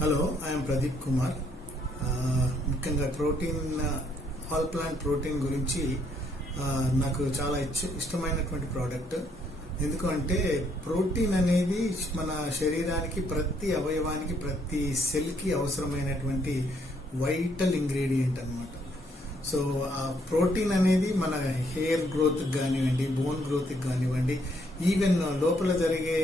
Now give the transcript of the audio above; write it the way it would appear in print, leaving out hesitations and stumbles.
Hello, I'm Pradeep Kumar. ముఖ్యంగా protein, all plant protein గురించి నాకు చాలా ఇష్టమైనటువంటి ప్రోడక్ట్. ఎందుకంటే ప్రోటీన్ అనేది మన శరీరానికి ప్రతి అవయవానికి, ప్రతి సెల్కి అవసరమైనటువంటి వైటల్ ఇంగ్రీడియంట్ అన్నమాట. సో ఆ ప్రోటీన్ అనేది మన హెయిర్ గ్రోత్కి కానివ్వండి, బోన్ గ్రోత్కి కానివ్వండి, ఈవెన్ లోపల జరిగే